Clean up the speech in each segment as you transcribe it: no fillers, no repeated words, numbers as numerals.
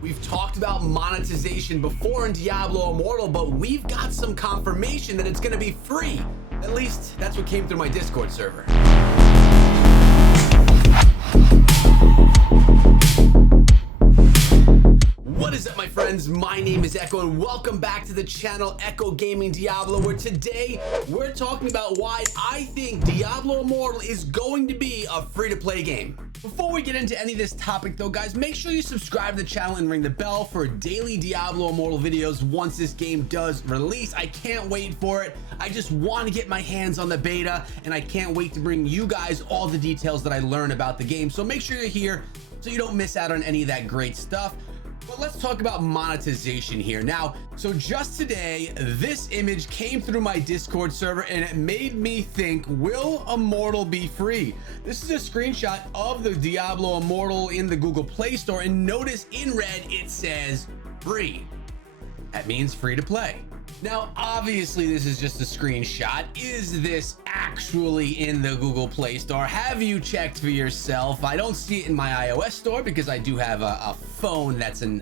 We've talked about monetization before in Diablo Immortal, but we've got some confirmation that it's going to be free. At least that's what came through my Discord server. What is up, my friends? My name is Echo and welcome back to the channel ECHO Gaming Diablo, where today we're talking about why I think Diablo Immortal is going to be a free-to-play game. Before we get into any of this topic though, guys, make sure you subscribe to the channel and ring the bell for daily Diablo Immortal videos once this game does release. I can't wait for it. I just want to get my hands on the beta and I can't wait to bring you guys all the details that I learn about the game. So make sure you're here so you don't miss out on any of that great stuff. But let's talk about monetization here. Now, so just today, this image came through my Discord server and it made me think, will Immortal be free? This is a screenshot of the Diablo Immortal in the Google Play Store, and notice in red, it says free. That means free to play. Now, obviously, this is just a screenshot. Is this actually in the Google Play Store? Have you checked for yourself? I don't see it in my iOS store because I do have a phone that's an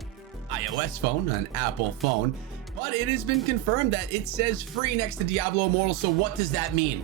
iOS phone, an Apple phone, but it has been confirmed that it says free next to Diablo Immortal. So what does that mean?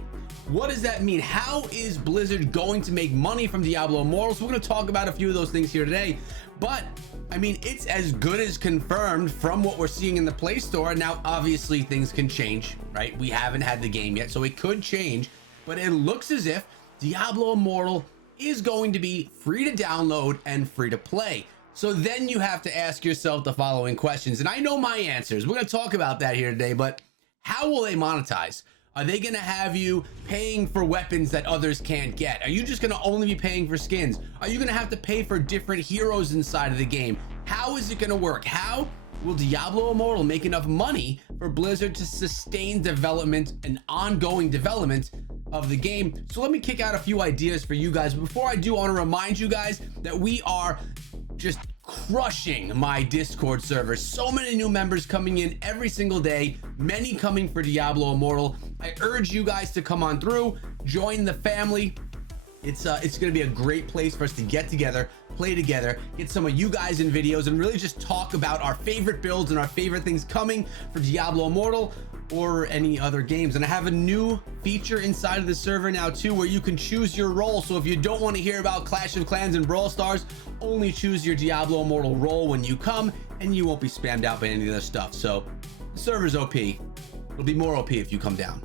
What does that mean? How is Blizzard going to make money from Diablo Immortal? So we're going to talk about a few of those things here today, but I mean, it's as good as confirmed from what we're seeing in the Play Store. Now, obviously, things can change, right? We haven't had the game yet, so it could change, but it looks as if Diablo Immortal is going to be free to download and free to play. So then you have to ask yourself the following questions, and I know my answers. We're going to talk about that here today, but how will they monetize? Are they going to have you paying for weapons that others can't get? Are you just going to only be paying for skins? Are you going to have to pay for different heroes inside of the game? How is it going to work? How will Diablo Immortal make enough money for Blizzard to sustain development and ongoing development of the game? So let me kick out a few ideas for you guys. But before I do, I want to remind you guys that we are just crushing my Discord server. So many new members coming in every single day, many coming for Diablo Immortal. I urge you guys to come on through, join the family. It's going to be a great place for us to get together, play together, get some of you guys in videos, and really just talk about our favorite builds and our favorite things coming for Diablo Immortal or any other games. And I have a new feature inside of the server now too, where you can choose your role. So if you don't want to hear about Clash of Clans and Brawl Stars, only choose your Diablo Immortal role when you come, and you won't be spammed out by any of the stuff. So the server's OP. It'll be more OP if you come down.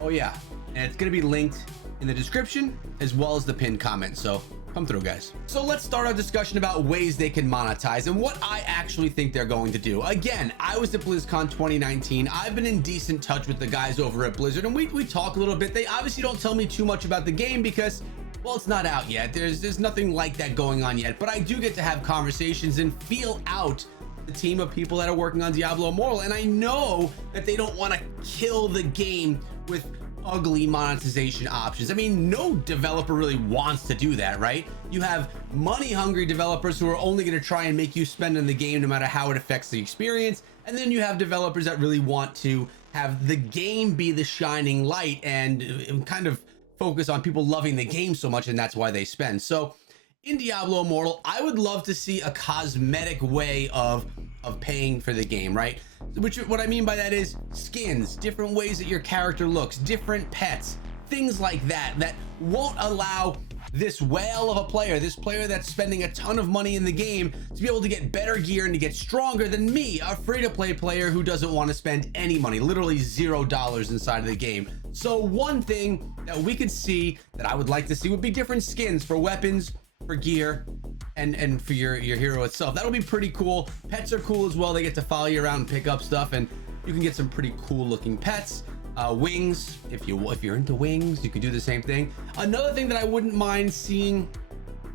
Oh yeah, and it's going to be linked in the description as well as the pinned comment. So come through, guys. So let's start our discussion about ways they can monetize and what I actually think they're going to do. Again, I was at BlizzCon 2019. I've been in decent touch with the guys over at Blizzard, and we talk a little bit. They obviously don't tell me too much about the game because, well, it's not out yet. There's nothing like that going on yet, but I do get to have conversations and feel out the team of people that are working on Diablo Immortal, and I know that they don't want to kill the game with ugly monetization options. I mean, no developer really wants to do that, right? You have money hungry developers who are only going to try and make you spend in the game no matter how it affects the experience, and then you have developers that really want to have the game be the shining light and kind of focus on people loving the game so much, and that's why they spend. So in Diablo Immortal, I would love to see a cosmetic way of paying for the game, right? Which, what I mean by that is skins, different ways that your character looks, different pets, things like that, that won't allow this whale of a player, this player that's spending a ton of money in the game, to be able to get better gear and to get stronger than me, a free-to-play player who doesn't want to spend any money, literally $0 inside of the game. So one thing that we could see that I would like to see would be different skins for weapons, for gear, and for your hero itself. That'll be pretty cool. Pets are cool as well. They get to follow you around and pick up stuff, and you can get some pretty cool looking pets. Wings, if you're into wings, you could do the same thing. Another thing that I wouldn't mind seeing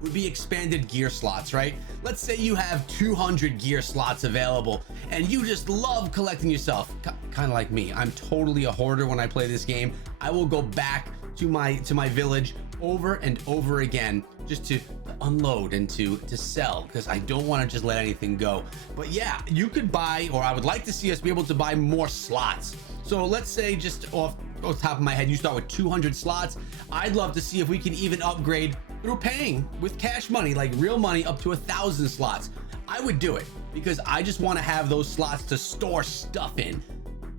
would be expanded gear slots, right? Let's say you have 200 gear slots available and you just love collecting yourself, kind of like me. I'm totally a hoarder when I play this game. I will go back to my village over and over again just to unload and to sell, because I don't want to just let anything go. But yeah, you could buy, or I would like to see us be able to buy more slots. So let's say, just off the top of my head, you start with 200 slots. I'd love to see if we can even upgrade through paying with cash money, like real money, up to 1,000 slots. I would do it because I just want to have those slots to store stuff in.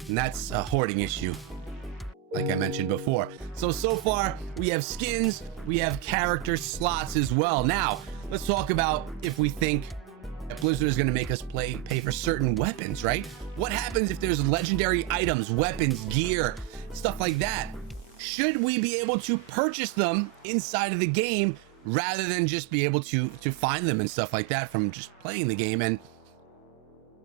And that's a hoarding issue, like I mentioned before. So far we have skins, we have character slots as well. Now, let's talk about if we think that Blizzard is going to make us pay for certain weapons, right? What happens if there's legendary items, weapons, gear, stuff like that? Should we be able to purchase them inside of the game rather than just be able to find them and stuff like that from just playing the game? And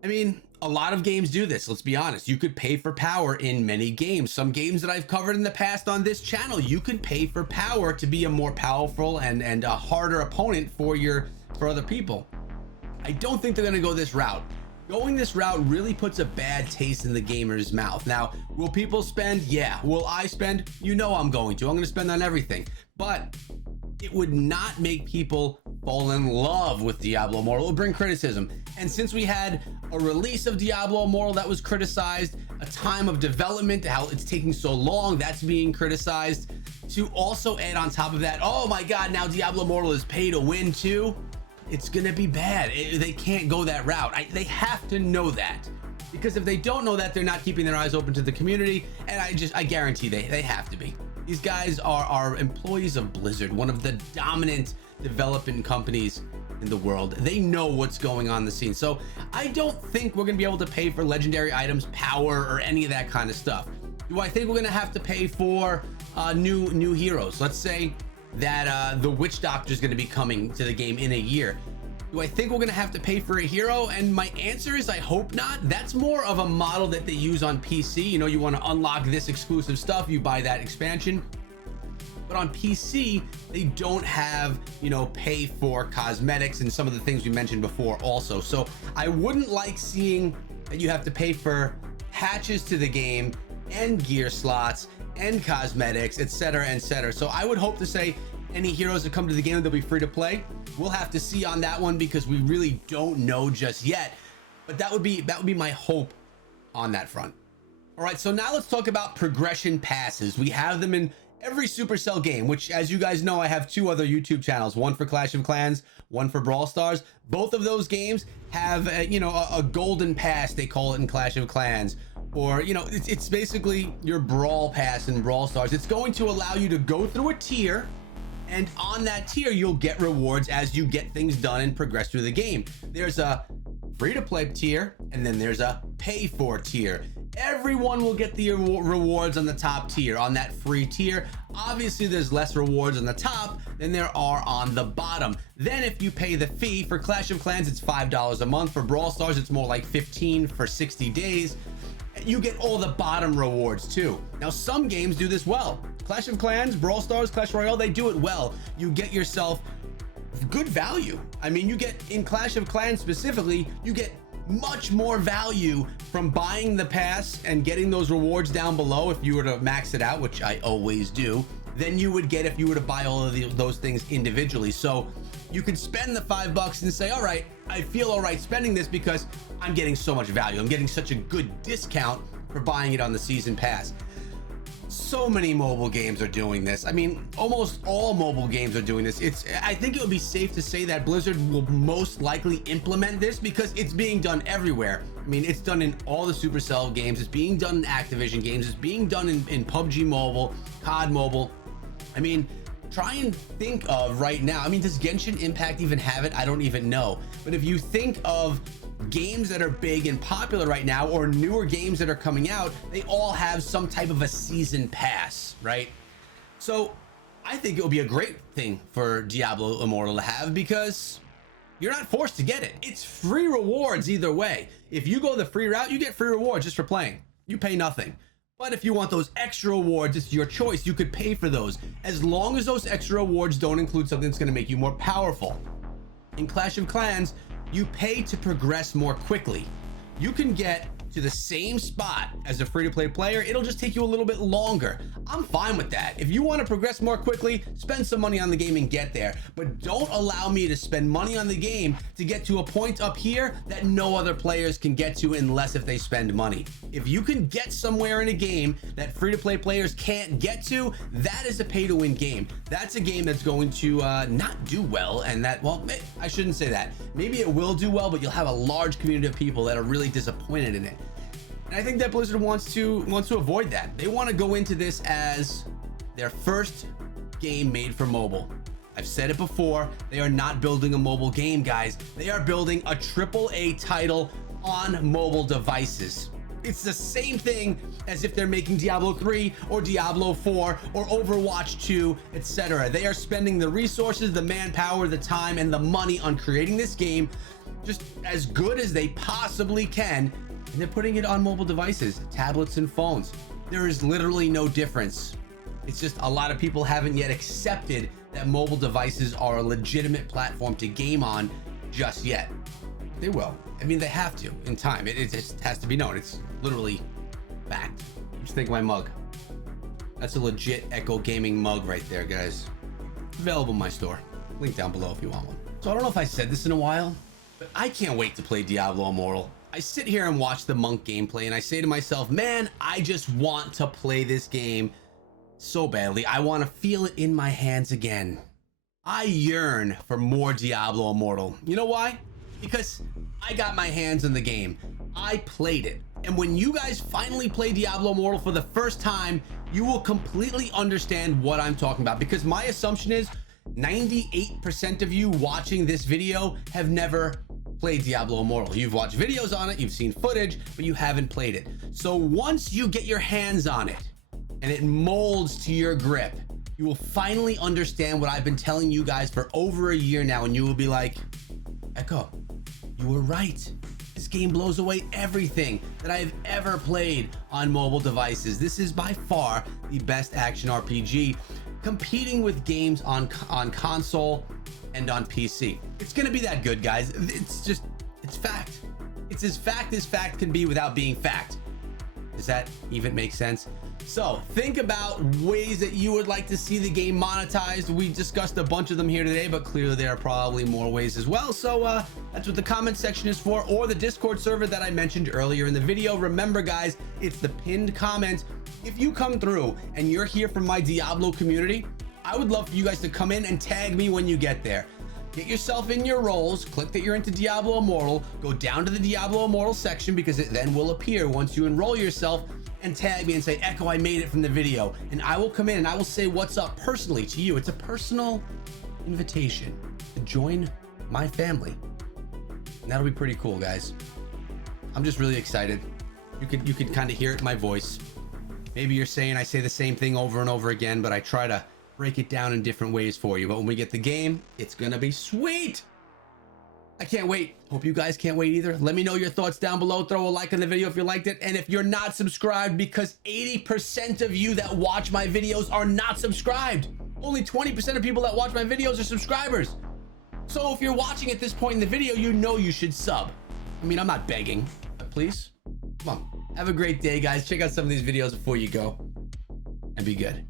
I mean, a lot of games do this. Let's be honest. You could pay for power in many games. Some games that I've covered in the past on this channel, you could pay for power to be a more powerful and a harder opponent for other people. I don't think they're going to go this route. Going this route really puts a bad taste in the gamer's mouth. Now, will people spend? Yeah. Will I spend? You know I'm going to. I'm going to spend on everything. But it would not make people fall in love with Diablo Immortal. It would bring criticism. And since we had a release of Diablo Immortal that was criticized, a time of development, how it's taking so long, that's being criticized, to also add on top of that, oh my God, now Diablo Immortal is pay to win too. It's gonna be bad. They can't go that route. They have to know that, because if they don't know that, they're not keeping their eyes open to the community. And I guarantee they have to be. These guys are employees of Blizzard, one of the dominant development companies in the world. They know what's going on in the scene. So I don't think we're gonna be able to pay for legendary items, power, or any of that kind of stuff. Do I think we're gonna have to pay for new heroes? Let's say that the Witch Doctor is going to be coming to the game in a year. Do I think we're going to have to pay for a hero? And my answer is I hope not. That's more of a model that they use on PC. You know, you want to unlock this exclusive stuff, you buy that expansion. But on PC, they don't have, you know, pay for cosmetics and some of the things we mentioned before also. So I wouldn't like seeing that you have to pay for patches to the game and gear slots and cosmetics, etc., etc. So I would hope to say any heroes that come to the game, they'll be free to play. We'll have to see on that one because we really don't know just yet. But that would be my hope on that front. All right, so now let's talk about progression passes. We have them in every Supercell game, which, as you guys know, I have two other YouTube channels, one for Clash of Clans, one for Brawl Stars. Both of those games have a golden pass, they call it in Clash of Clans. Or, you know, it's basically your Brawl Pass in Brawl Stars. It's going to allow you to go through a tier, and on that tier, you'll get rewards as you get things done and progress through the game. There's a free-to-play tier, and then there's a pay-for tier. Everyone will get the rewards on the top tier, on that free tier. Obviously, there's less rewards on the top than there are on the bottom. Then if you pay the fee, for Clash of Clans, it's $5 a month. For Brawl Stars, it's more like $15 for 60 days. You get all the bottom rewards too. Now, some games do this well. Clash of Clans, Brawl Stars, Clash Royale, they do it well. You get yourself good value. I mean, you get, in Clash of Clans specifically, you get much more value from buying the pass and getting those rewards down below if you were to max it out, which I always do, than you would get if you were to buy all of those things individually. So you could spend the $5 and say, all right, I feel all right spending this because I'm getting so much value. I'm getting such a good discount for buying it on the season pass. So many mobile games are doing this. I mean, almost all mobile games are doing this. I think it would be safe to say that Blizzard will most likely implement this because it's being done everywhere. I mean, it's done in all the Supercell games. It's being done in Activision games. It's being done in PUBG Mobile, COD Mobile. I mean, try and think of right now. I mean, does Genshin Impact even have it? I don't even know. But if you think of games that are big and popular right now, or newer games that are coming out, they all have some type of a season pass, right? So I think it will be a great thing for Diablo Immortal to have because you're not forced to get it. It's free rewards either way. If you go the free route, you get free rewards just for playing. You pay nothing. But if you want those extra rewards, it's your choice. You could pay for those, as long as those extra rewards don't include something that's going to make you more powerful. In Clash of Clans, you pay to progress more quickly. You can get to the same spot as a free-to-play player, it'll just take you a little bit longer. I'm fine with that. If you want to progress more quickly, spend some money on the game and get there, but don't allow me to spend money on the game to get to a point up here that no other players can get to unless if they spend money. If you can get somewhere in a game that free-to-play players can't get to, that is a pay-to-win game. That's a game that's going to not do well, and that, well, I shouldn't say that. Maybe it will do well, but you'll have a large community of people that are really disappointed in it. And I think that Blizzard wants to avoid that. They want to go into this as their first game made for mobile. I've said it before, they are not building a mobile game, guys. They are building a AAA title on mobile devices. It's the same thing as if they're making Diablo 3 or Diablo 4 or Overwatch 2, etc. They are spending the resources, the manpower, the time, and the money on creating this game just as good as they possibly can, and they're putting it on mobile devices, tablets and phones. There is literally no difference. It's just a lot of people haven't yet accepted that mobile devices are a legitimate platform to game on just yet. They will. I mean, they have to in time. It just has to be known. It's literally fact. Just think of my mug. That's a legit ECHO Gaming mug right there, guys. Available in my store. Link down below if you want one. So I don't know if I said this in a while, but I can't wait to play Diablo Immortal. I sit here and watch the Monk gameplay and I say to myself, man, I just want to play this game so badly. I want to feel it in my hands again. I yearn for more Diablo Immortal. You know why? Because I got my hands on the game. I played it. And when you guys finally play Diablo Immortal for the first time, you will completely understand what I'm talking about. Because my assumption is 98% of you watching this video have never played Diablo Immortal. You've watched videos on it, you've seen footage, but you haven't played it. So once you get your hands on it and it molds to your grip, you will finally understand what I've been telling you guys for over a year now, and you will be like, Echo, you were right. This game blows away everything that I have ever played on mobile devices. This is by far the best action RPG, competing with games on console and on PC. It's gonna be that good, guys. It's fact. It's as fact can be without being fact. Does that even make sense? So think about ways that you would like to see the game monetized. We discussed a bunch of them here today, but clearly there are probably more ways as well. So that's what the comment section is for, or the Discord server that I mentioned earlier in the video. Remember, guys, it's the pinned comment. If you come through and you're here from my Diablo community, I would love for you guys to come in and tag me when you get there. Get yourself in your roles, click that you're into Diablo Immortal, go down to the Diablo Immortal section because it then will appear once you enroll yourself, and tag me and say, Echo, I made it from the video. And I will come in and I will say what's up personally to you. It's a personal invitation to join my family. And that'll be pretty cool, guys. I'm just really excited. You could kind of hear it in my voice. Maybe you're saying I say the same thing over and over again, but I try to break it down in different ways for you. But when we get the game, it's gonna be sweet. I can't wait. Hope you guys can't wait either. Let me know your thoughts down below. Throw a like on the video if you liked it. And if you're not subscribed, because 80% of you that watch my videos are not subscribed. Only 20% of people that watch my videos are subscribers. So if you're watching at this point in the video, you know you should sub. I mean, I'm not begging, but please, come on. Have a great day, guys. Check out some of these videos before you go, and be good.